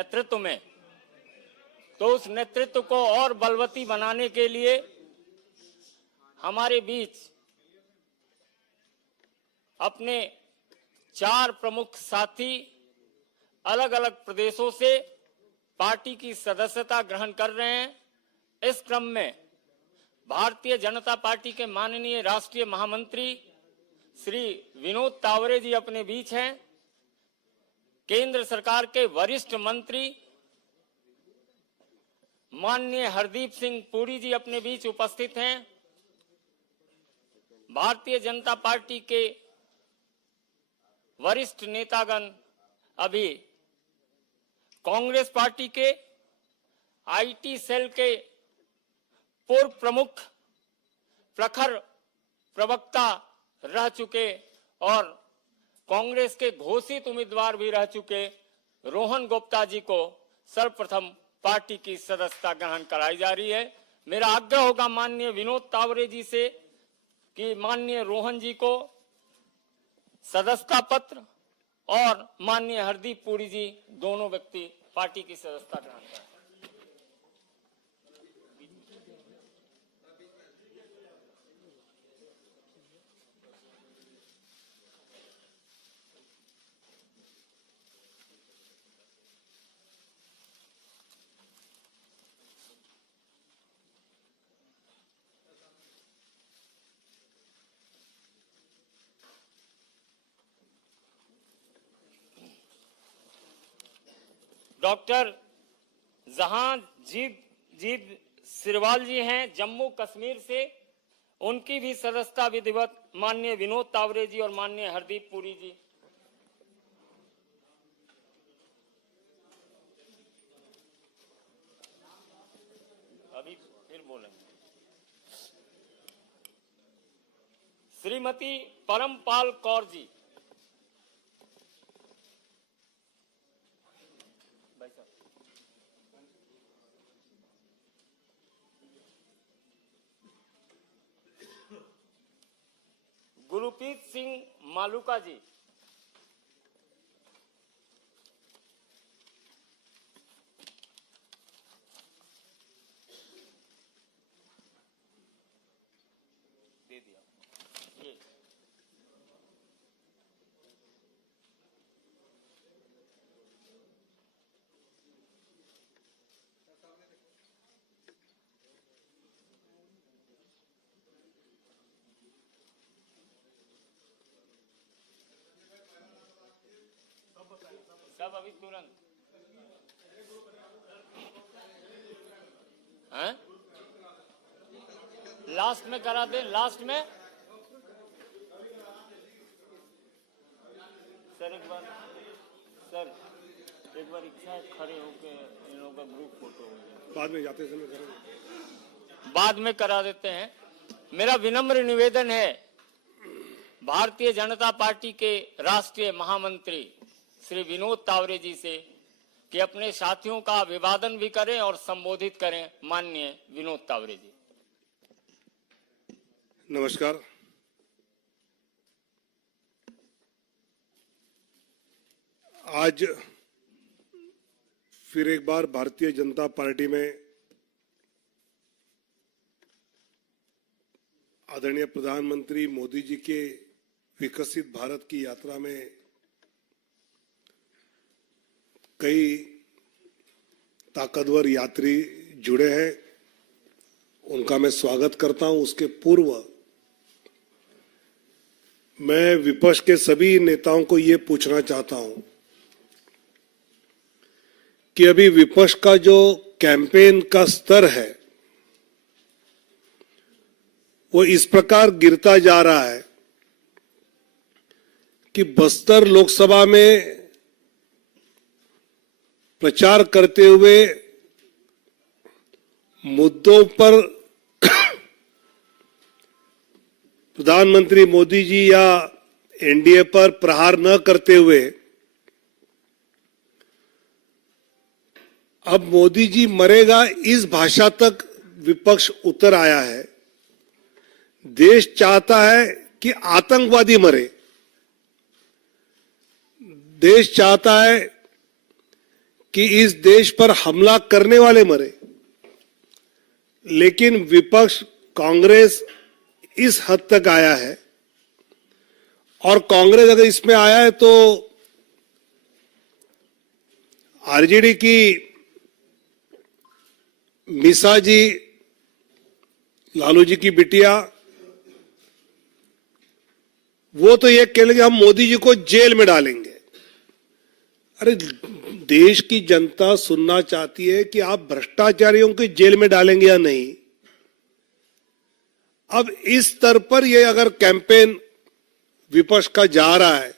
नेतृत्व में, तो उस नेतृत्व को और बलवती बनाने के लिए हमारे बीच अपने 4 प्रमुख साथी अलग अलग प्रदेशों से पार्टी की सदस्यता ग्रहण कर रहे हैं। इस क्रम में भारतीय जनता पार्टी के माननीय राष्ट्रीय महामंत्री श्री विनोद तावरे जी अपने बीच हैं। केंद्र सरकार के वरिष्ठ मंत्री माननीय हरदीप सिंह पुरी जी अपने बीच उपस्थित हैं। भारतीय जनता पार्टी के वरिष्ठ नेतागण अभी कांग्रेस पार्टी के आईटी सेल के पूर्व प्रमुख प्रखर प्रवक्ता रह चुके और कांग्रेस के घोषित उम्मीदवार भी रह चुके रोहन गुप्ता जी को सर्वप्रथम पार्टी की सदस्यता ग्रहण कराई जा रही है। मेरा आग्रह होगा माननीय विनोद तावरे जी से कि माननीय रोहन जी को सदस्यता पत्र और माननीय हरदीप पुरी जी दोनों व्यक्ति पार्टी की सदस्यता ग्रहण करें। डॉक्टर जहांजीब सिरवाल जी हैं जम्मू कश्मीर से, उनकी भी सदस्यता विधिवत माननीय विनोद तावरे जी और माननीय हरदीप पुरी जी। अभी फिर बोलेंगे। श्रीमती परमपाल कौर जी, गुरप्रीत सिंह मालूका जी, दे दिया ये। सब अभी तुरंत हैं? लास्ट में करा दे, लास्ट में। सर एक बार इच्छा है खड़े होके इन लोगों का ग्रुप फोटो बाद में जाते समय करेंगे, बाद में करा देते हैं। मेरा विनम्र निवेदन है भारतीय जनता पार्टी के राष्ट्रीय महामंत्री श्री विनोद तावरे जी से कि अपने साथियों का अभिवादन भी करें और संबोधित करें। माननीय विनोद तावरे जी। नमस्कार। आज फिर एक बार भारतीय जनता पार्टी में आदरणीय प्रधानमंत्री मोदी जी के विकसित भारत की यात्रा में कई ताकतवर यात्री जुड़े हैं, उनका मैं स्वागत करता हूं। उसके पूर्व मैं विपक्ष के सभी नेताओं को ये पूछना चाहता हूं कि अभी विपक्ष का जो कैंपेन का स्तर है वो इस प्रकार गिरता जा रहा है कि बस्तर लोकसभा में प्रचार करते हुए मुद्दों पर प्रधानमंत्री मोदी जी या एनडीए पर प्रहार न करते हुए अब मोदी जी मरेगा इस भाषा तक विपक्ष उतर आया है। देश चाहता है कि आतंकवादी मरे, देश चाहता है कि इस देश पर हमला करने वाले मरे, लेकिन विपक्ष कांग्रेस इस हद तक आया है, और कांग्रेस अगर इसमें आया है तो आरजेडी की मीसा जी, लालू जी की बिटिया, वो तो ये कह लेंगे हम मोदी जी को जेल में डालेंगे। अरे देश की जनता सुनना चाहती है कि आप भ्रष्टाचारियों को जेल में डालेंगे या नहीं। अब इस स्तर पर ये अगर कैंपेन विपक्ष का जा रहा है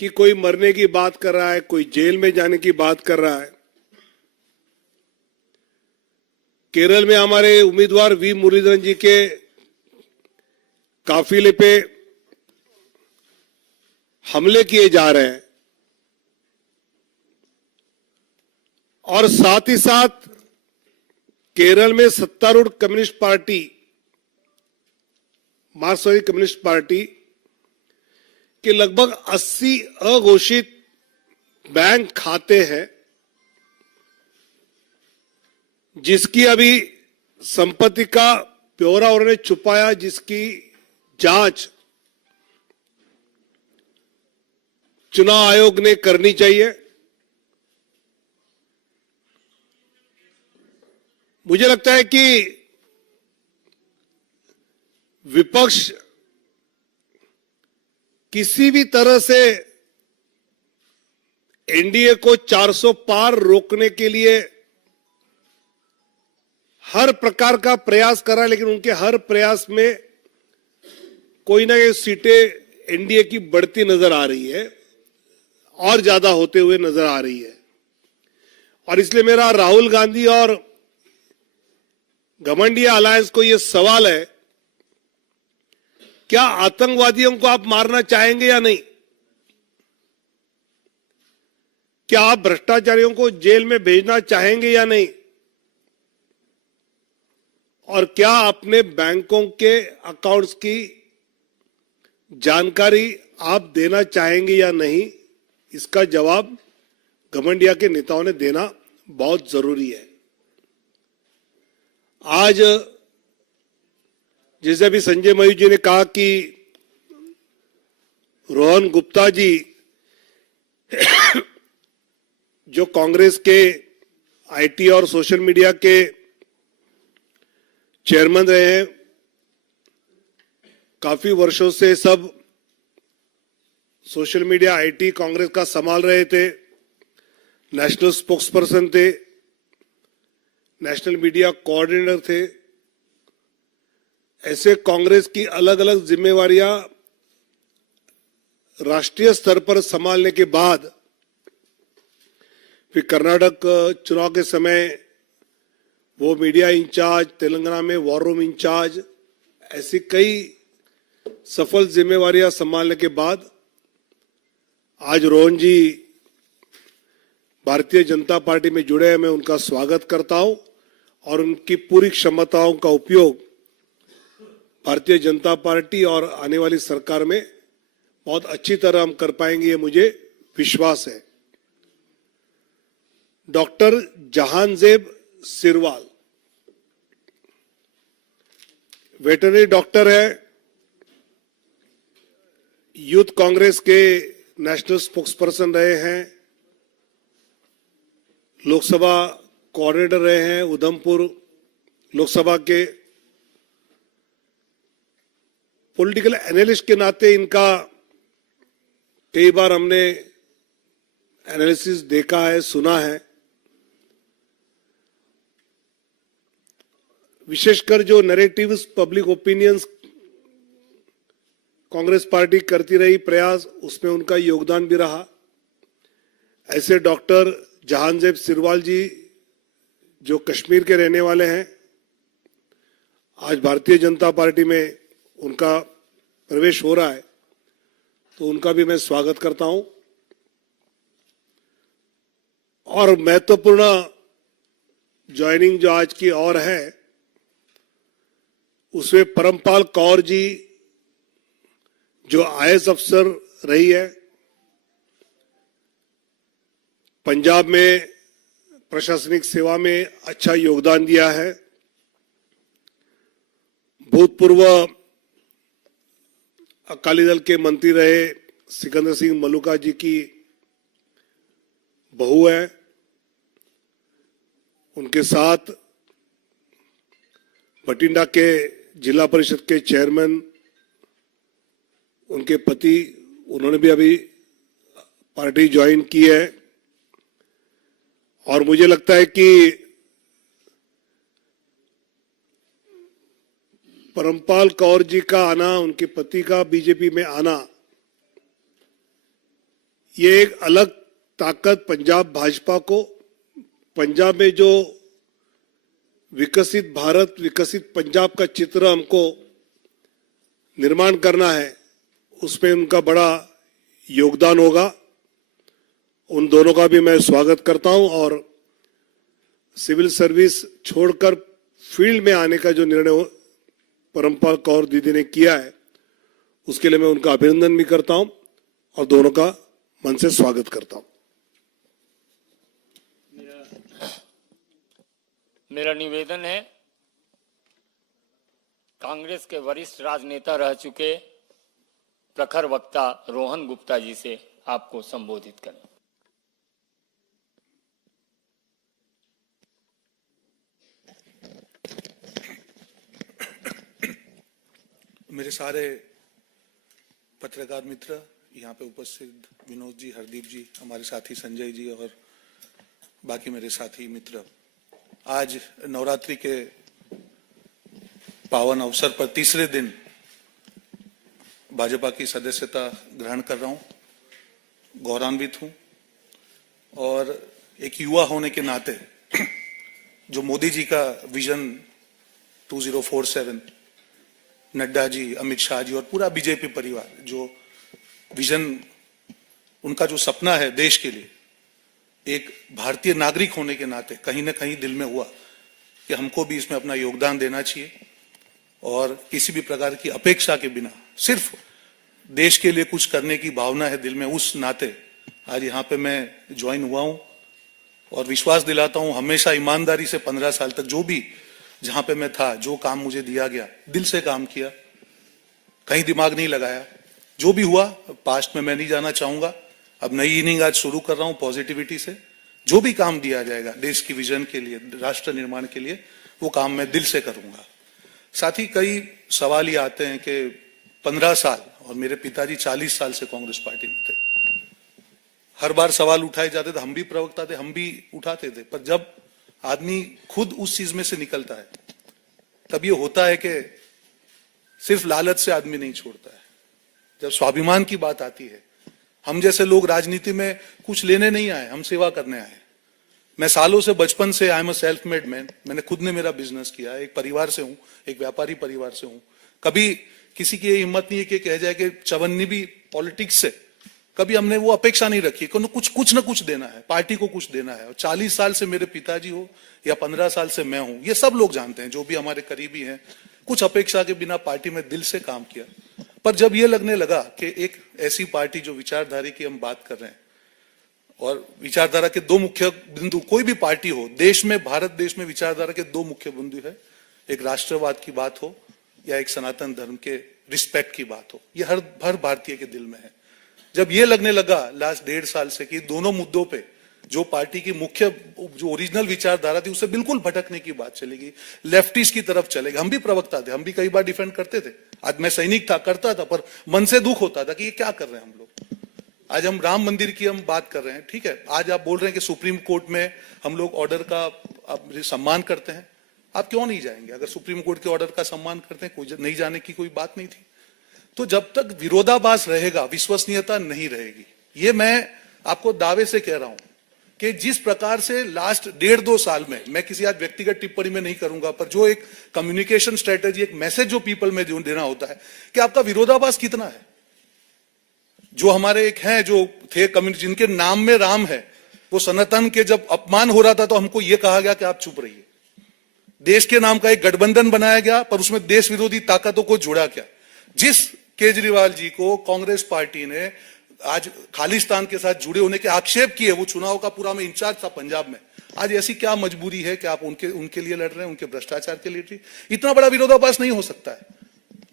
कि कोई मरने की बात कर रहा है, कोई जेल में जाने की बात कर रहा है। केरल में हमारे उम्मीदवार वी मुरलीधरन जी के काफिले पे हमले किए जा रहे हैं, और साथ ही साथ केरल में सत्तारूढ़ कम्युनिस्ट पार्टी, मार्क्सवादी कम्युनिस्ट पार्टी के लगभग 80 अघोषित बैंक खाते हैं, जिसकी अभी संपत्ति का ब्यौरा उन्होंने छुपाया, जिसकी जांच चुनाव आयोग ने करनी चाहिए। मुझे लगता है कि विपक्ष किसी भी तरह से एनडीए को 400 पार रोकने के लिए हर प्रकार का प्रयास कर रहा है, लेकिन उनके हर प्रयास में कोई ना कोई सीटें एनडीए की बढ़ती नजर आ रही है और ज्यादा होते हुए नजर आ रही है। और इसलिए मेरा राहुल गांधी और घमंडिया अलायंस को यह सवाल है, क्या आतंकवादियों को आप मारना चाहेंगे या नहीं? क्या आप भ्रष्टाचारियों को जेल में भेजना चाहेंगे या नहीं? और क्या अपने बैंकों के अकाउंट्स की जानकारी आप देना चाहेंगे या नहीं? इसका जवाब घमंडिया के नेताओं ने देना बहुत जरूरी है। आज जैसे अभी संजय मयूर जी ने कहा कि रोहन गुप्ता जी जो कांग्रेस के आईटी और सोशल मीडिया के चेयरमैन रहे हैं, काफी वर्षों से सब सोशल मीडिया आईटी कांग्रेस का संभाल रहे थे, नेशनल स्पोक्सपर्सन थे, नेशनल मीडिया कोऑर्डिनेटर थे। ऐसे कांग्रेस की अलग अलग जिम्मेवारियां राष्ट्रीय स्तर पर संभालने के बाद फिर कर्नाटक चुनाव के समय वो मीडिया इंचार्ज, तेलंगाना में वॉर रूम इंचार्ज, ऐसी कई सफल जिम्मेवारियां संभालने के बाद आज रोहन जी भारतीय जनता पार्टी में जुड़े हैं। मैं उनका स्वागत करता हूं और उनकी पूरी क्षमताओं का उपयोग भारतीय जनता पार्टी और आने वाली सरकार में बहुत अच्छी तरह हम कर पाएंगे, ये मुझे विश्वास है। Doctor Jahanzeb Sirwal veterinary doctor है, यूथ कांग्रेस के नेशनल स्पोक्सपर्सन रहे हैं, लोकसभा कोऑर्डिनेटर रहे हैं उधमपुर लोकसभा के। पॉलिटिकल एनालिस्ट के नाते इनका कई बार हमने एनालिसिस देखा है, सुना है। विशेषकर जो narratives, public opinions Congress party करती रही प्रयास, उसमें उनका योगदान भी रहा। ऐसे डॉक्टर जहांजेब सिरवाल जी जो कश्मीर के रहने वाले हैं, आज भारतीय जनता पार्टी में उनका प्रवेश हो रहा है, तो उनका भी मैं स्वागत करता हूं। और महत्वपूर्ण ज्वाइनिंग जो आज की और है, उसमें परमपाल कौर जी जो आईएएस अफसर रही है, पंजाब में प्रशासनिक सेवा में अच्छा योगदान दिया है। भूतपूर्व अकाली दल के मंत्री रहे सिकंदर सिंह मलूका जी की बहू है, उनके साथ बठिंडा के जिला परिषद के चेयरमैन उनके पति, उन्होंने भी अभी पार्टी ज्वाइन की है। और मुझे लगता है कि परमपाल कौर जी का आना, उनके पति का बीजेपी में आना, ये एक अलग ताकत पंजाब भाजपा को, पंजाब में जो विकसित भारत, विकसित पंजाब का चित्र हमको निर्माण करना है, उसमें उनका बड़ा योगदान होगा। उन दोनों का भी मैं स्वागत करता हूं और सिविल सर्विस छोड़कर फील्ड में आने का जो निर्णय परमपाल कौर दीदी ने किया है, उसके लिए मैं उनका अभिनंदन भी करता हूं और दोनों का मन से स्वागत करता हूं। मेरा निवेदन है, कांग्रेस के वरिष्ठ राजनेता रह चुके प्रखर वक्ता रोहन गुप्ता जी से आपको संबोधित करें। मेरे सारे पत्रकार मित्र, यहाँ पे उपस्थित विनोद जी, हरदीप जी, हमारे साथी संजय जी और बाकी मेरे साथी मित्र, आज नवरात्रि के पावन अवसर पर तीसरे दिन भाजपा की सदस्यता ग्रहण कर रहा हूँ। गौरवान्वित हूँ और एक युवा होने के नाते जो मोदी जी का विजन 2047, नड्डा जी, अमित शाह जी और पूरा बीजेपी परिवार, जो विजन, उनका जो सपना है देश के लिए, एक भारतीय नागरिक होने के नाते कहीं ना कहीं दिल में हुआ कि हमको भी इसमें अपना योगदान देना चाहिए और किसी भी प्रकार की अपेक्षा के बिना सिर्फ देश के लिए कुछ करने की भावना है दिल में। उस नाते आज यहाँ पे मैं ज्वाइन हुआ हूँ और विश्वास दिलाता हूँ, हमेशा ईमानदारी से 15 साल तक जो भी जहां पे मैं था, जो काम मुझे दिया गया, दिल से काम किया, कहीं दिमाग नहीं लगाया। जो भी हुआ पास्ट में मैं नहीं जाना चाहूंगा। अब नई इनिंग आज शुरू कर रहा हूं पॉजिटिविटी से। जो भी काम दिया जाएगा देश की विजन के लिए, राष्ट्र निर्माण के लिए, वो काम मैं दिल से करूंगा। साथ ही कई सवाल ये आते हैं कि 15 साल, और मेरे पिताजी 40 साल से कांग्रेस पार्टी में थे, हर बार सवाल उठाए जाते थे, हम भी प्रवक्ता थे, हम भी उठाते थे, पर जब आदमी खुद उस चीज में से निकलता है तब ये होता है कि सिर्फ लालच से आदमी नहीं छोड़ता है। जब स्वाभिमान की बात आती है, हम जैसे लोग राजनीति में कुछ लेने नहीं आए, हम सेवा करने आए। मैं सालों से, बचपन से, I am a self made man, मैंने खुद ने मेरा बिजनेस किया, एक परिवार से हूं, एक व्यापारी परिवार से हूं। कभी किसी की ये हिम्मत नहीं है कि कह जाए कि चवन्नी भी पॉलिटिक्स से, कभी हमने वो अपेक्षा नहीं रखी कि कुछ ना कुछ देना है, पार्टी को कुछ देना है। और 40 साल से मेरे पिताजी हो या 15 साल से मैं हूं, ये सब लोग जानते हैं, जो भी हमारे करीबी हैं, कुछ अपेक्षा के बिना पार्टी में दिल से काम किया। पर जब ये लगने लगा कि एक ऐसी पार्टी जो विचारधारा की हम बात कर रहे हैं, और विचारधारा के दो मुख्य बिंदु, कोई भी पार्टी हो देश में, भारत देश में विचारधारा के दो मुख्य बिंदु है, एक राष्ट्रवाद की बात हो या एक सनातन धर्म के रिस्पेक्ट की बात हो, ये हर भारतीय के दिल में है। जब ये लगने लगा लास्ट 1.5 साल से कि दोनों मुद्दों पे जो पार्टी की मुख्य, जो ओरिजिनल विचारधारा थी, उससे बिल्कुल भटकने की बात चलेगी, लेफ्टिस्ट की तरफ चलेगा। हम भी प्रवक्ता थे, हम भी कई बार डिफेंड करते थे, आज मैं सैनिक था, करता था, पर मन से दुख होता था कि ये क्या कर रहे हैं हम लोग। आज हम राम मंदिर की हम बात कर रहे हैं, ठीक है, आज आप बोल रहे हैं कि सुप्रीम कोर्ट में हम लोग ऑर्डर का सम्मान करते हैं, आप क्यों नहीं जाएंगे? अगर सुप्रीम कोर्ट के ऑर्डर का सम्मान करते हैं, कोई नहीं जाने की कोई बात नहीं थी। तो जब तक विरोधाभास रहेगा, विश्वसनीयता नहीं रहेगी। ये मैं आपको दावे से कह रहा हूं कि जिस प्रकार से लास्ट 1.5-2 साल में, मैं किसी आज व्यक्तिगत टिप्पणी में नहीं करूंगा, पर जो एक कम्युनिकेशन स्ट्रेटेजी, एक मैसेज जो पीपल में जो देना होता है कि आपका विरोधाभास कितना है। जो हमारे एक हैं, जो थे कम्युनिटी, जिनके नाम में राम है, वो सनातन के जब अपमान हो रहा था तो हमको ये कहा गया कि आप चुप रहिए। देश के नाम का एक गठबंधन बनाया गया, पर उसमें देश विरोधी ताकतों को जोड़ा क्या। जिस केजरीवाल जी को कांग्रेस पार्टी ने आज खालिस्तान के साथ जुड़े होने के आक्षेप किए, वो चुनाव का पूरा मैं इंचार्ज था पंजाब में। आज ऐसी क्या मजबूरी है कि आप उनके लिए लड़ रहे हैं, उनके भ्रष्टाचार के लिए? इतना बड़ा विरोधाभास नहीं हो सकता है।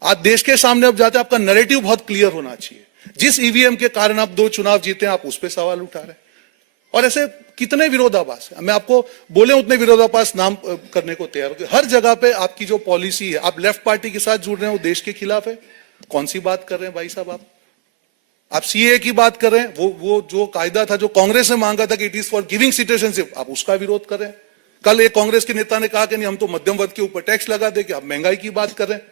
आज देश के सामने अब जाते, आपका नैरेटिव बहुत क्लियर होना चाहिए। जिस ईवीएम के कारण आप 2 चुनाव जीते हैं, आप उस पर सवाल उठा रहे हैं। और ऐसे कितने विरोधाभास है, मैं आपको बोले उतने विरोधाभास नाम करने को तैयार हूं। हर जगह पे आपकी जो पॉलिसी है, आप लेफ्ट पार्टी के साथ जुड़ रहे हैं, वो देश के खिलाफ है। कौन सी बात कर रहे हैं भाई साहब आप सीए की बात कर रहे हैं, वो जो कायदा था जो कांग्रेस ने मांगा था कि it is for giving citizenship, आप उसका विरोध कर रहे हैं। कल एक कांग्रेस के नेता ने कहा कि नहीं, हम तो मध्यम वर्ग के ऊपर टैक्स लगा दे, कि आप महंगाई की बात कर रहे हैं।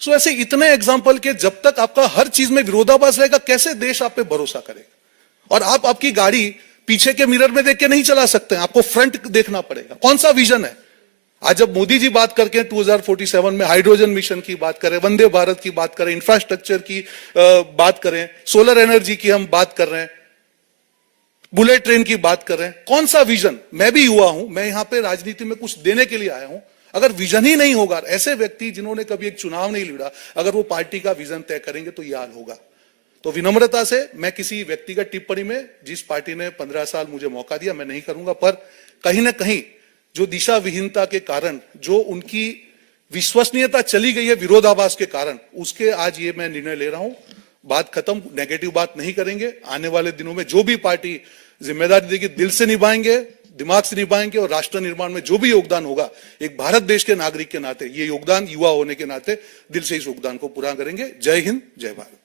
सो ऐसे इतने एग्जाम्पल के जब तक आपका हर चीज में विरोधाभास रहेगा, कैसे देश आप पे भरोसा करेगा? और आप आपकी गाड़ी पीछे के मिरर में देख के नहीं चला सकते हैं, आपको फ्रंट देखना पड़ेगा। कौन सा विजन है? आज जब मोदी जी बात करके 2047 में हाइड्रोजन मिशन की बात करें, वंदे भारत की बात करें, इंफ्रास्ट्रक्चर की बात करें, सोलर एनर्जी की हम बात कर रहे हैं, बुलेट ट्रेन की बात कर रहे हैं, कौन सा विजन? मैं भी युवा हूं, मैं यहां पे राजनीति में कुछ देने के लिए आया हूं। अगर विजन ही नहीं होगा, ऐसे व्यक्ति जिन्होंने कभी एक चुनाव नहीं लड़ा, अगर वो पार्टी का विजन तय करेंगे तो ये हाल होगा। तो विनम्रता से मैं किसी व्यक्तिगत टिप्पणी में, जिस पार्टी ने 15 साल मुझे मौका दिया, मैं नहीं करूंगा। पर कहीं ना कहीं जो दिशा विहीनता के कारण जो उनकी विश्वसनीयता चली गई है विरोधाभास के कारण, उसके आज ये मैं निर्णय ले रहा हूं। बात खत्म, नेगेटिव बात नहीं करेंगे। आने वाले दिनों में जो भी पार्टी जिम्मेदारी देगी, दिल से निभाएंगे, दिमाग से निभाएंगे, और राष्ट्र निर्माण में जो भी योगदान होगा, एक भारत देश के नागरिक के नाते, ये योगदान युवा होने के नाते दिल से इस योगदान को पूरा करेंगे। जय हिंद, जय भारत।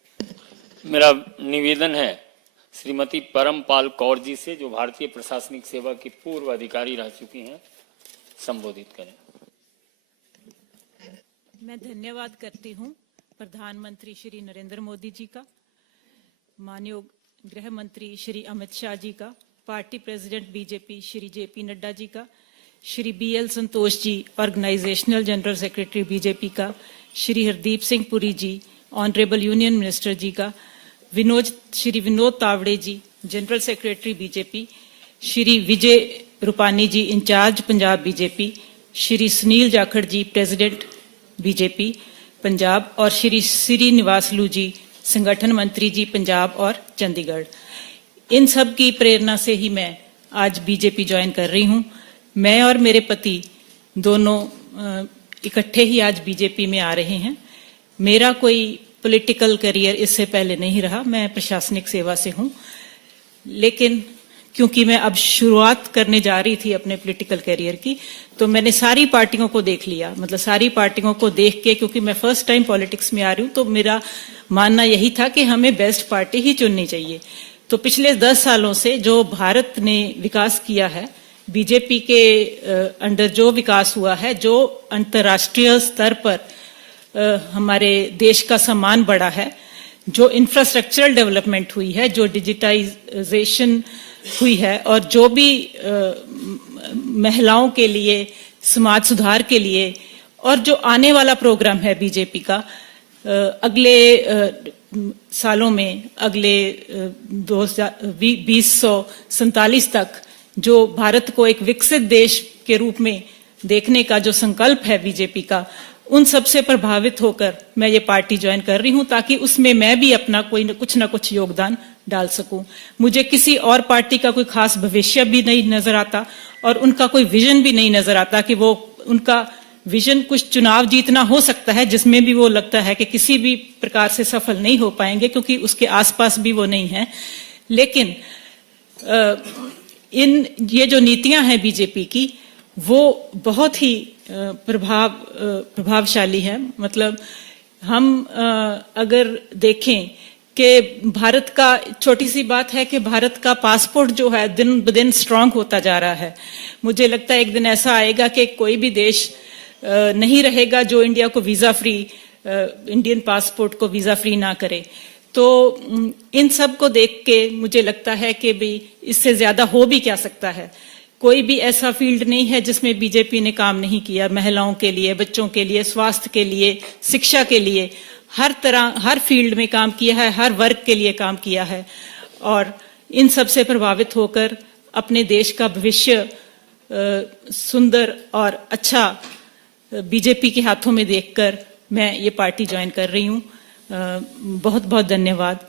मेरा निवेदन है श्रीमती परमपाल कौर जी से, जो भारतीय प्रशासनिक सेवा की पूर्व अधिकारी रह चुकी हैं, संबोधित करें। मैं धन्यवाद करती हूं प्रधानमंत्री श्री नरेंद्र मोदी जी का, माननीय गृह मंत्री श्री अमित शाह जी का, party president BJP Shri JP Nadda ji का, Shri BL Santosh ji organizational general secretary BJP का, Shri Hardeep Singh Puri ji honourable union minister ji का, Shri Vinod Tawde ji general secretary BJP, Shri Vijay Rupani ji incharge Punjab BJP, Shri Sunil Jakhar ji president BJP Punjab, और श्री श्रीनिवासलू जी संगठन मंत्री जी पंजाब और चंडीगढ़। इन सब की प्रेरणा से ही मैं आज बीजेपी ज्वाइन कर रही हूं। मैं और मेरे पति दोनों इकट्ठे ही आज बीजेपी में आ रहे हैं। मेरा कोई पॉलिटिकल करियर इससे पहले नहीं रहा, मैं प्रशासनिक सेवा से हूं, लेकिन क्योंकि मैं अब शुरुआत करने जा रही थी अपने पॉलिटिकल करियर की, तो मैंने सारी पार्टियों को देख लिया। मतलब सारी पार्टियों को देख के, क्योंकि मैं फर्स्ट टाइम पॉलिटिक्स में आ रही हूं, तो मेरा मानना यही था कि हमें बेस्ट पार्टी ही चुननी चाहिए। तो पिछले 10 सालों से जो भारत ने विकास किया है, बीजेपी के अंडर जो विकास हुआ है, जो अंतर्राष्ट्रीय स्तर पर हमारे देश का सम्मान बढ़ा है, जो इंफ्रास्ट्रक्चरल डेवलपमेंट हुई है, जो डिजिटाइजेशन हुई है, और जो भी महिलाओं के लिए, समाज सुधार के लिए, और जो आने वाला प्रोग्राम है बीजेपी का अगले सालों में, अगले 2047 तक, जो भारत को एक विकसित देश के रूप में देखने का जो संकल्प है बीजेपी का, उन सब से प्रभावित होकर मैं ये पार्टी ज्वाइन कर रही हूं, ताकि उसमें मैं भी अपना कुछ ना कुछ योगदान डाल सकूं। मुझे किसी और पार्टी का कोई खास भविष्य भी नहीं नजर आता, और उनका कोई विजन भी नहीं नजर आता कि वो, उनका विजन कुछ चुनाव जीतना हो सकता है, जिसमें भी वो लगता है कि किसी भी प्रकार से सफल नहीं हो पाएंगे, क्योंकि उसके आसपास भी वो नहीं है। लेकिन ये जो नीतियां हैं बीजेपी की, वो बहुत ही प्रभावशाली है। मतलब हम अगर देखें कि भारत का, छोटी सी बात है कि भारत का पासपोर्ट जो है दिन ब दिन स्ट्रांग होता जा रहा है। मुझे लगता है एक दिन ऐसा आएगा कि कोई भी देश नहीं रहेगा जो इंडिया को वीजा फ्री, इंडियन पासपोर्ट को वीजा फ्री ना करे। तो इन सब को देख के मुझे लगता है कि भी इससे ज्यादा हो भी क्या सकता है। कोई भी ऐसा फील्ड नहीं है जिसमें बीजेपी ने काम नहीं किया। महिलाओं के लिए, बच्चों के लिए, स्वास्थ्य के लिए, शिक्षा के लिए, हर तरह, हर फील्ड में काम किया है, हर वर्ग के लिए काम किया है। और इन सब से प्रभावित होकर अपने देश का भविष्य सुंदर और अच्छा बीजेपी के हाथों में देखकर मैं ये पार्टी ज्वाइन कर रही हूँ। बहुत बहुत धन्यवाद।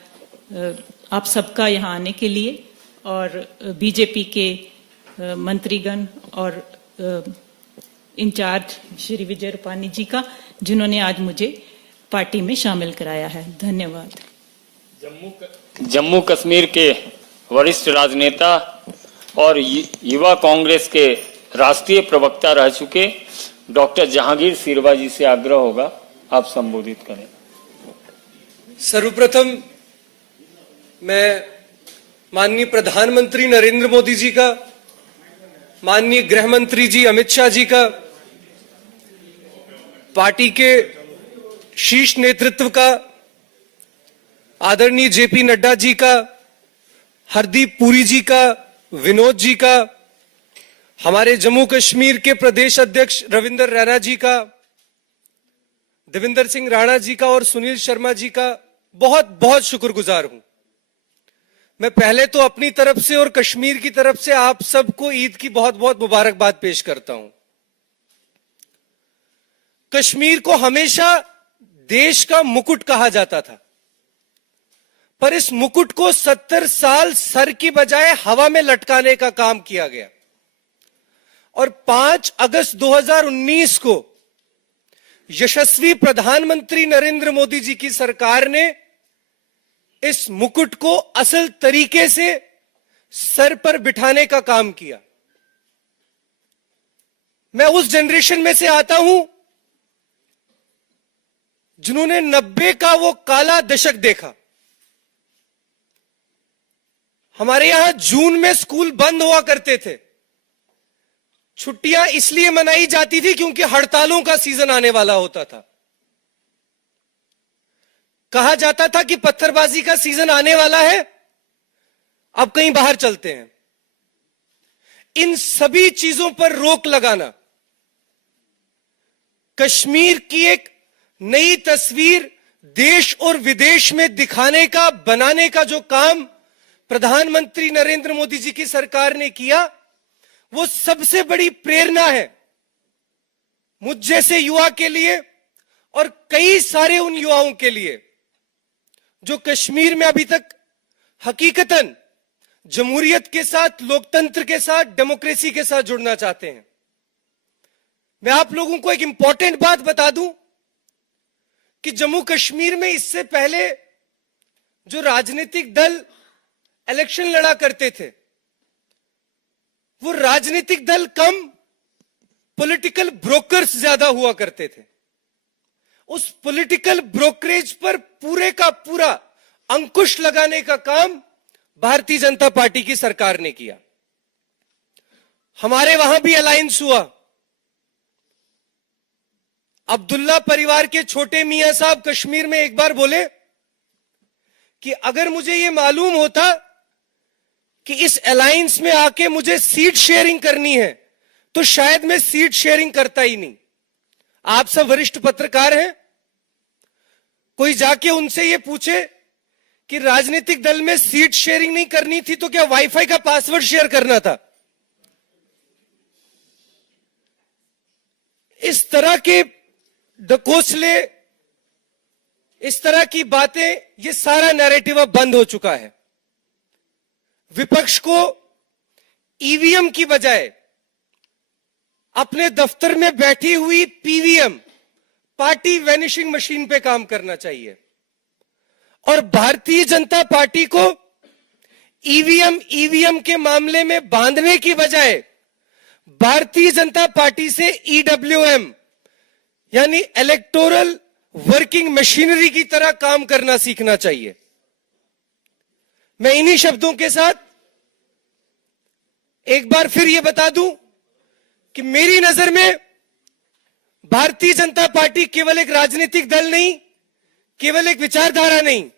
आप सबका यहाँ आने के लिए और बीजेपी के मंत्रीगण और इंचार्ज श्री विजय रूपानी जी का, जिन्होंने आज मुझे पार्टी में शामिल कराया है। धन्यवाद। जम्मू कश्मीर के वरिष्ठ राजनेता और युवा कांग्रेस के राष्ट्रीय प्रवक्ता रह चुके डॉक्टर जहांगीर सिरवा जी से आग्रह होगा आप संबोधित करें। सर्वप्रथम मैं माननीय प्रधानमंत्री नरेंद्र मोदी जी का, माननीय गृह मंत्री जी अमित शाह जी का, पार्टी के शीर्ष नेतृत्व का, आदरणीय जेपी नड्डा जी का, हरदीप पुरी जी का, विनोद जी का, हमारे जम्मू कश्मीर के प्रदेश अध्यक्ष रविंदर रैना जी का, देवेंद्र सिंह राणा जी का और सुनील शर्मा जी का बहुत बहुत शुक्रगुजार हूं। मैं पहले तो अपनी तरफ से और कश्मीर की तरफ से आप सबको ईद की बहुत बहुत मुबारकबाद पेश करता हूं। कश्मीर को हमेशा देश का मुकुट कहा जाता था, पर इस मुकुट को 70 साल सर की बजाय हवा में लटकाने का काम किया गया और 5 अगस्त 2019 को यशस्वी प्रधानमंत्री नरेंद्र मोदी जी की सरकार ने इस मुकुट को असल तरीके से सर पर बिठाने का काम किया। मैं उस जनरेशन में से आता हूं जिन्होंने 90 का वो काला दशक देखा। हमारे यहां जून में स्कूल बंद हुआ करते थे। छुट्टियां इसलिए मनाई जाती थी क्योंकि हड़तालों का सीजन आने वाला होता था। कहा जाता था कि पत्थरबाजी का सीजन आने वाला है, अब कहीं बाहर चलते हैं। इन सभी चीजों पर रोक लगाना, कश्मीर की एक नई तस्वीर देश और विदेश में दिखाने का, बनाने का जो काम प्रधानमंत्री नरेंद्र मोदी जी की सरकार ने किया, वो सबसे बड़ी प्रेरणा है मुझ जैसे युवा के लिए और कई सारे उन युवाओं के लिए जो कश्मीर में अभी तक हकीकतन जमहूरियत के साथ, लोकतंत्र के साथ, डेमोक्रेसी के साथ जुड़ना चाहते हैं। मैं आप लोगों को एक इंपॉर्टेंट बात बता दूं कि जम्मू कश्मीर में इससे पहले जो राजनीतिक दल इलेक्शन लड़ा करते थे, वो राजनीतिक दल कम, पॉलिटिकल ब्रोकर्स ज्यादा हुआ करते थे। उस पॉलिटिकल ब्रोकरेज पर पूरे का पूरा अंकुश लगाने का काम भारतीय जनता पार्टी की सरकार ने किया। हमारे वहां भी अलायंस हुआ। अब्दुल्ला परिवार के छोटे मियां साहब कश्मीर में एक बार बोले कि अगर मुझे यह मालूम होता कि इस अलायंस में आके मुझे सीट शेयरिंग करनी है तो शायद मैं सीट शेयरिंग करता ही नहीं। आप सब वरिष्ठ पत्रकार हैं, कोई जाके उनसे ये पूछे कि राजनीतिक दल में सीट शेयरिंग नहीं करनी थी तो क्या वाईफाई का पासवर्ड शेयर करना था? इस तरह के ढकोसले, इस तरह की बातें, ये सारा नैरेटिव अब बंद हो चुका है। विपक्ष को ईवीएम की बजाय अपने दफ्तर में बैठी हुई पीवीएम, पार्टी वैनिशिंग मशीन पे काम करना चाहिए और भारतीय जनता पार्टी को ईवीएम के मामले में बांधने की बजाय भारतीय जनता पार्टी से ईडब्ल्यूएम यानी इलेक्टोरल वर्किंग मशीनरी की तरह काम करना सीखना चाहिए। मैं इन्हीं शब्दों के साथ एक बार फिर यह बता दूं कि मेरी नजर में भारतीय जनता पार्टी केवल एक राजनीतिक दल नहीं, केवल एक विचारधारा नहीं,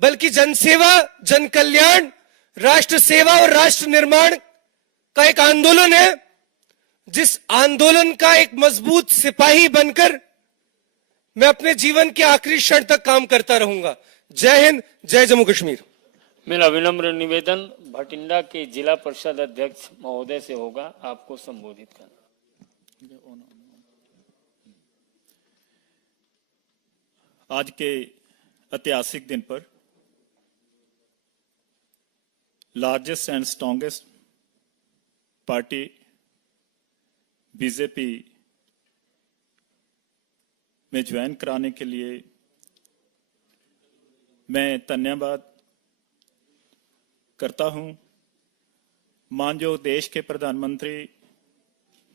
बल्कि जनसेवा, जन कल्याण, राष्ट्र सेवा और राष्ट्र निर्माण का एक आंदोलन है, जिस आंदोलन का एक मजबूत सिपाही बनकर मैं अपने जीवन के आखिरी क्षण तक काम करता रहूंगा। जय हिंद, जय जम्मू कश्मीर। मेरा विनम्र निवेदन भटिंडा के जिला परिषद अध्यक्ष महोदय से होगा आपको संबोधित करना। आज के ऐतिहासिक दिन पर largest and strongest party BJP में ज्वाइन कराने के लिए मैं धन्यवाद करता हूं माननीय देश के प्रधानमंत्री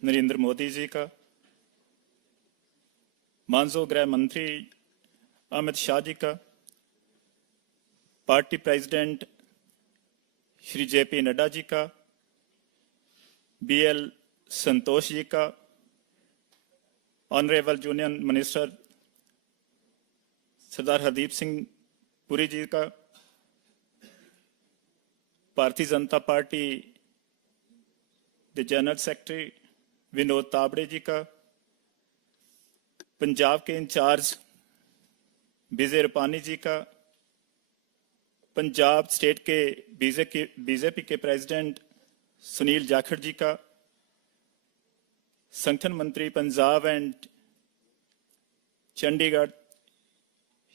नरेंद्र मोदी जी का, माननीय गृह मंत्री अमित शाह जी का, पार्टी प्रेसिडेंट श्री जेपी नड्डा जी का, बीएल संतोष जी का, honourable union minister Sardar Hardeep Singh Puri ji का, भारतीय जनता पार्टी के जनरल सेक्रेटरी विनोद तावड़े जी का, पंजाब के इंचार्ज विजय रूपानी जी का, पंजाब स्टेट के बीजेपी के प्रेसिडेंट सुनील जाखड़ जी का, संगठन मंत्री पंजाब एंड चंडीगढ़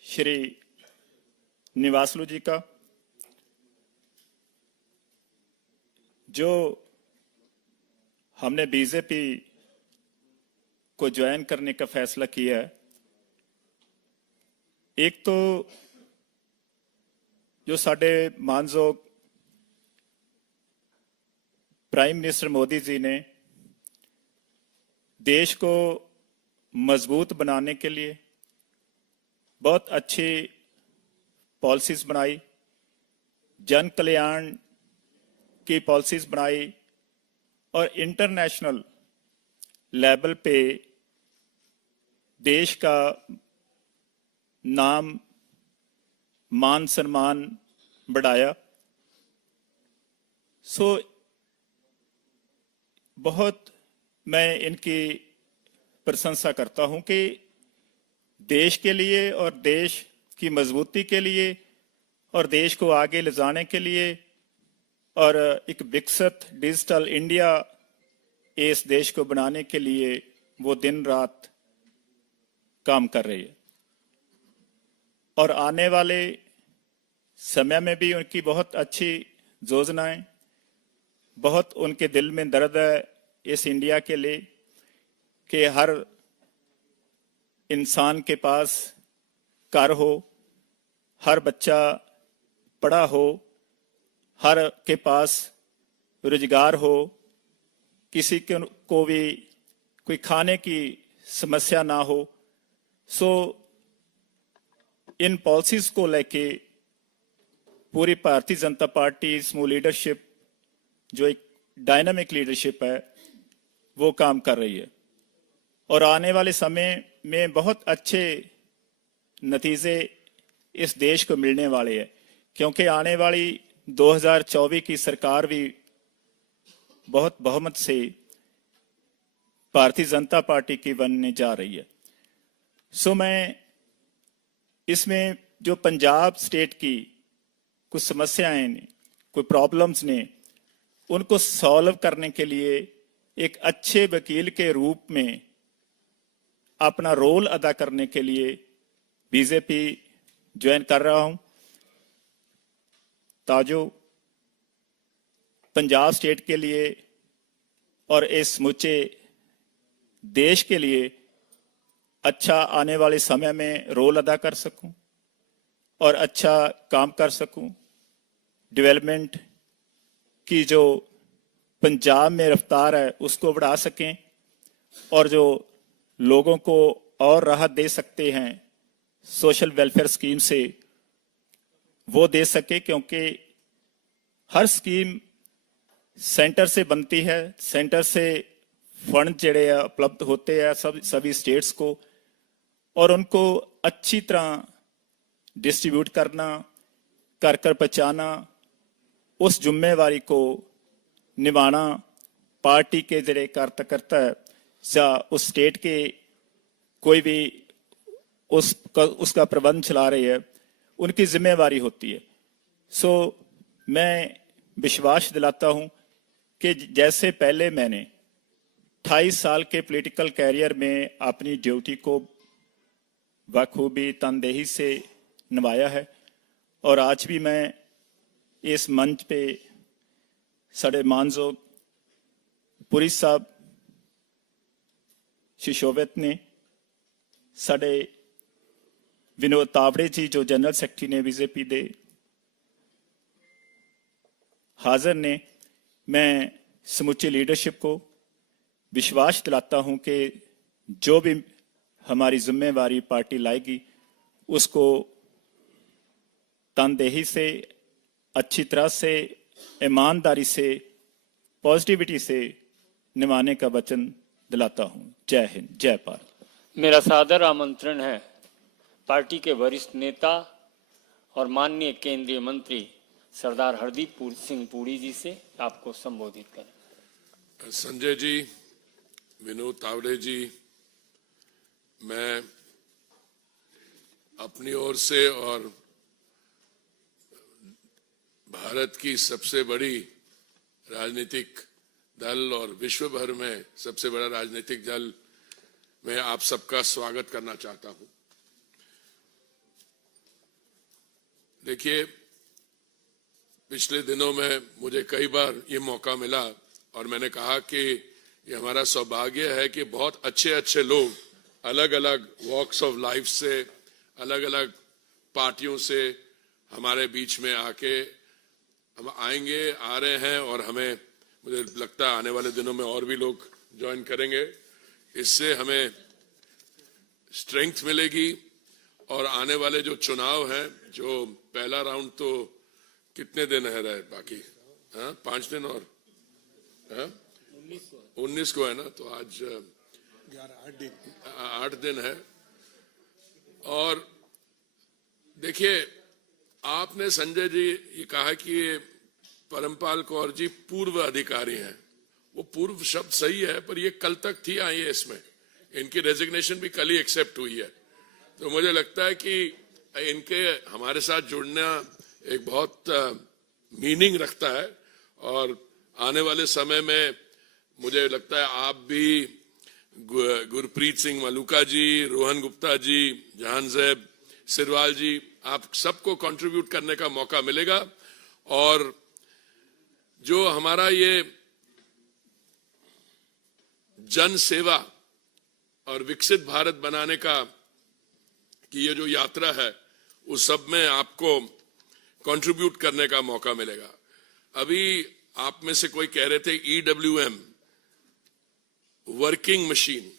श्री निवासलू जी का, जो हमने बीजेपी को ज्वाइन करने का फैसला किया है। एक तो जो साडे मानयोग प्राइम मिनिस्टर मोदी जी ने देश को मजबूत बनाने के लिए बहुत अच्छी पॉलिसीज बनाई, जन कल्याण की पॉलिसीज बनाई और इंटरनेशनल लेवल पे देश का नाम मान सम्मान बढ़ाया। सो बहुत मैं इनकी प्रशंसा करता हूं कि देश के लिए और देश की मजबूती के लिए और देश को आगे ले जाने के लिए और एक विकसित डिजिटल इंडिया इस देश को बनाने के लिए वो दिन रात काम कर रही है। और आने वाले समय में भी उनकी बहुत अच्छी योजनाएं, बहुत उनके दिल में दर्द है इस इंडिया के लिए कि हर इंसान के पास घर हो, हर बच्चा पढ़ा हो, हर के पास रोजगार हो, किसी को भी कोई खाने की समस्या ना हो। सो इन पॉलिसीज को लेके पूरी भारतीय जनता पार्टी स्मूथ लीडरशिप जो एक डायनामिक लीडरशिप है वो काम कर रही है और आने वाले समय में बहुत अच्छे नतीजे इस देश को मिलने वाले हैं, क्योंकि आने वाली 2024 की सरकार भी बहुत बहुमत से भारतीय जनता पार्टी की बनने जा रही है। सो मैं इसमें जो पंजाब स्टेट की कुछ समस्याएं ने, कोई प्रॉब्लम्स ने, उनको सॉल्व करने के लिए एक अच्छे वकील के रूप में अपना रोल अदा करने के लिए बीजेपी ज्वाइन कर रहा हूं, ताजो पंजाब स्टेट के लिए और इस समूचे देश के लिए अच्छा आने वाले समय में रोल अदा कर सकूं और अच्छा काम कर सकूं। डेवलपमेंट की जो पंजाब में रफ्तार है उसको बढ़ा सकें और जो लोगों को और राहत दे सकते हैं सोशल वेलफेयर स्कीम से वो दे सके, क्योंकि हर स्कीम सेंटर से बनती है, सेंटर से फंड जड़े उपलब्ध होते हैं सभी स्टेट्स को, और उनको अच्छी तरह डिस्ट्रीब्यूट करना, कर कर पहुंचाना, उस जिम्मेवारी को निभाना पार्टी के जड़े कार्यकर्ता है या उस स्टेट के कोई भी उसका प्रबंध चला रही है, उनकी जिम्मेवारी होती है। सो मैं विश्वास दिलाता हूं कि जैसे पहले मैंने 28 साल के पॉलिटिकल कैरियर में अपनी ड्यूटी को बखूबी तनदेही से निभाया है और आज भी मैं इस मंच पे साडे मानयोग पुरी साहब शिशोवित ने, साडे विनोद तावड़े जी जो जनरल सैकटरी ने बीजेपी दे हाजिर ने। मैं समूची लीडरशिप को विश्वास दिलाता हूं कि जो भी हमारी जिम्मेवारी पार्टी लाएगी उसको तनदेही से, अच्छी तरह से, ईमानदारी से, पॉजिटिविटी से निभाने का वचन दिलाता हूं। जय हिंद, जय भारत। मेरा सादर आमंत्रण है पार्टी के वरिष्ठ नेता और माननीय केंद्रीय मंत्री सरदार हरदीप सिंह पुरी जी से आपको संबोधित करें। संजय जी, विनोद तावड़े जी, मैं अपनी ओर से और भारत की सबसे बड़ी राजनीतिक दल और विश्व भर में सबसे बड़ा राजनीतिक दल में आप सबका स्वागत करना चाहता हूं। देखिए, पिछले दिनों में मुझे कई बार ये मौका मिला और मैंने कहा कि ये हमारा सौभाग्य है कि बहुत अच्छे अच्छे लोग अलग अलग वॉक्स ऑफ लाइफ से, अलग अलग पार्टियों से हमारे बीच में आके हम आएंगे, आ रहे हैं और हमें, मुझे लगता है आने वाले दिनों में और भी लोग ज्वाइन करेंगे। इससे हमें स्ट्रेंथ मिलेगी और आने वाले जो चुनाव हैं, जो पहला राउंड तो कितने दिन है रहे बाकी, 5 दिन और 19 को है ना, तो आज 8 दिन है। और देखिए, आपने संजय जी ये कहा कि ये परमपाल कौर जी पूर्व अधिकारी हैं। वो पूर्व शब्द सही है, पर ये कल तक थी आईएएस में, इनकी रेजिग्नेशन भी कल ही एक्सेप्ट हुई है। तो मुझे लगता है कि इनके हमारे साथ जुड़ना एक बहुत मीनिंग रखता है और आने वाले समय में मुझे लगता है आप भी, गुरप्रीत सिंह मलूका जी, रोहन गुप्ता जी, जहांजेब सिरवाल जी, आप सबको कंट्रीब्यूट करने का मौका मिलेगा। और जो हमारा ये जन सेवा और विकसित भारत बनाने का कि ये जो यात्रा है, उस सब में आपको कंट्रीब्यूट करने का मौका मिलेगा। अभी आप में से कोई कह रहे थे EWM, वर्किंग मशीन,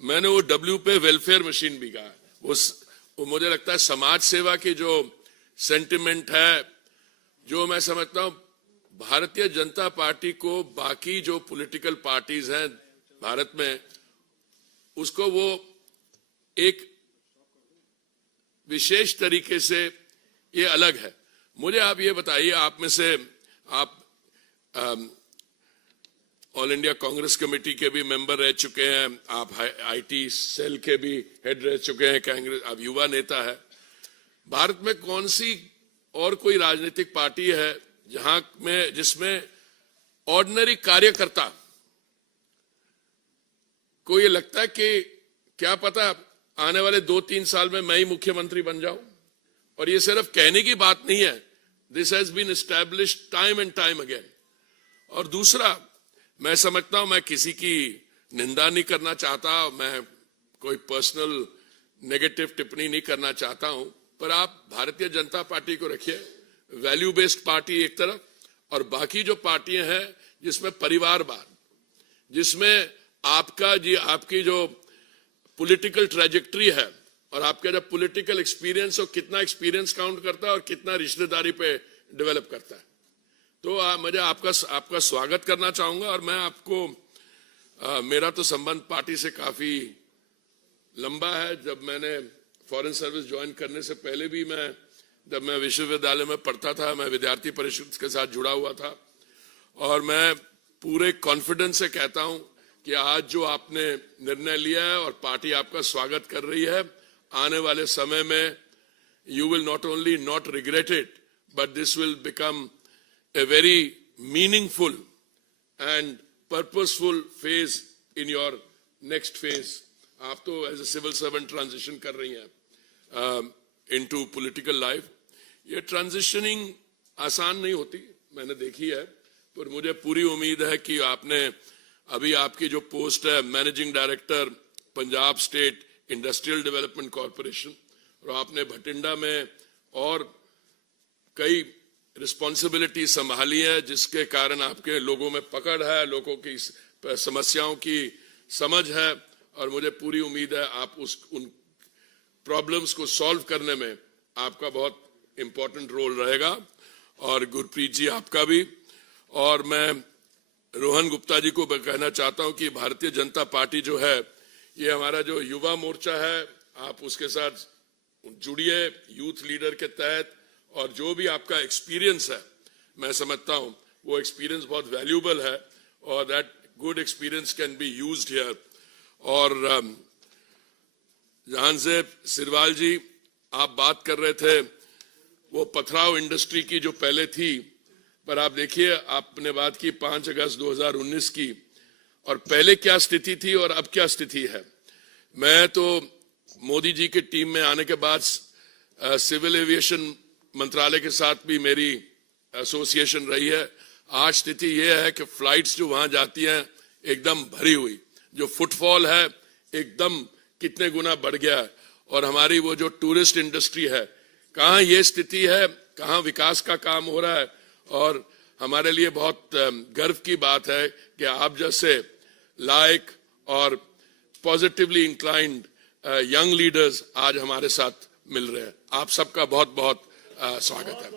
मैंने वो W पे वेलफेयर मशीन भी कहा। वो मुझे लगता है समाज सेवा की जो सेंटिमेंट है, जो मैं समझता हूं भारतीय जनता पार्टी को बाकी जो पॉलिटिकल पार्टीज हैं भारत में, उसको वो एक विशेष तरीके से ये अलग है। मुझे आप ये बताइए, आप में से आप ऑल इंडिया कांग्रेस कमेटी के भी मेंबर रह चुके हैं, आप आईटी सेल के भी हेड रह चुके हैं, कांग्रेस, आप युवा नेता है। भारत में कौन सी और कोई राजनीतिक पार्टी है जहां में, जिसमें ऑर्डिनरी कार्यकर्ता को ये लगता है कि क्या पता आने वाले 2-3 साल में मैं ही मुख्यमंत्री बन जाऊं? और ये सिर्फ कहने की बात नहीं है, this has been established time and time again. और दूसरा, मैं समझता हूं, मैं किसी की निंदा नहीं करना चाहता, मैं कोई पर्सनल नेगेटिव टिप्पणी नहीं करना चाहता हूं, पर आप भारतीय जनता पार्टी को रखिए, वैल्यू बेस्ड पार्टी एक तरफ, और बाकी जो पार्टियां हैं जिसमें परिवारवाद, जिसमें आपकी जो पॉलिटिकल ट्रैजेक्टरी है और आपका जब पॉलिटिकल एक्सपीरियंस, और कितना एक्सपीरियंस काउंट करता है और कितना रिश्तेदारी पे डेवलप करता है। तो मुझे आपका स्वागत करना चाहूंगा। और मैं आपको, मेरा तो संबंध पार्टी से काफी लंबा है। जब मैंने फॉरेन सर्विस ज्वाइन करने से पहले भी जब मैं विश्वविद्यालय में पढ़ता था, मैं विद्यार्थी परिषद के साथ जुड़ा हुआ था। और मैं पूरे कॉन्फिडेंस से कहता हूं कि आज जो आपने निर्णय लिया है और पार्टी आपका स्वागत कर रही है, आने वाले समय में you will not only not regret it, but this will become a very meaningful and purposeful phase in your next phase. आप तो as a civil servant transition कर रही हैं into political life. ये transitioning आसान नहीं होती, मैंने देखी है। पर मुझे पूरी उम्मीद है कि आपने अभी आपकी जो पोस्ट है managing director Punjab state industrial development corporation, और आपने भटिंडा में और कई रिस्पॉन्सिबिलिटी संभाली है, जिसके कारण आपके लोगों में पकड़ है, लोगों की समस्याओं की समझ है, और मुझे पूरी उम्मीद है आप उन प्रॉब्लम्स को सॉल्व करने में आपका बहुत इंपॉर्टेंट रोल रहेगा, और गुरप्रीत जी आपका भी। और मैं रोहन गुप्ता जी को कहना चाहता हूं कि भारतीय जनता पार्टी जो है, ये हमारा जो युवा मोर्चा है, आप उसके साथ जुड़िए यूथ लीडर के तहत, और जो भी आपका एक्सपीरियंस है, मैं समझता हूं वो एक्सपीरियंस बहुत वैल्यूएबल है, और that good experience can be used here. और जहांजेब सिरवाल जी, आप बात कर रहे थे वो पथराव इंडस्ट्री की जो पहले थी, पर आप देखिए आपने बात की 5 अगस्त 2019 की, और पहले क्या स्थिति थी और अब क्या स्थिति है। मैं तो मोदी जी की टीम में आने के बाद सिविल एविएशन मंत्रालय के साथ भी मेरी एसोसिएशन रही है। आज स्थिति यह है कि फ्लाइट्स जो वहां जाती हैं एकदम भरी हुई, जो फुटफॉल है एकदम कितने गुना बढ़ गया है, और हमारी वो जो टूरिस्ट इंडस्ट्री है, कहाँ ये स्थिति है, कहाँ विकास का काम हो रहा है। और हमारे लिए बहुत गर्व की बात है कि आप जैसे लायक और पॉजिटिवली इंक्लाइंड यंग लीडर्स आज हमारे साथ मिल रहे हैं। आप सबका बहुत बहुत स्वागत है।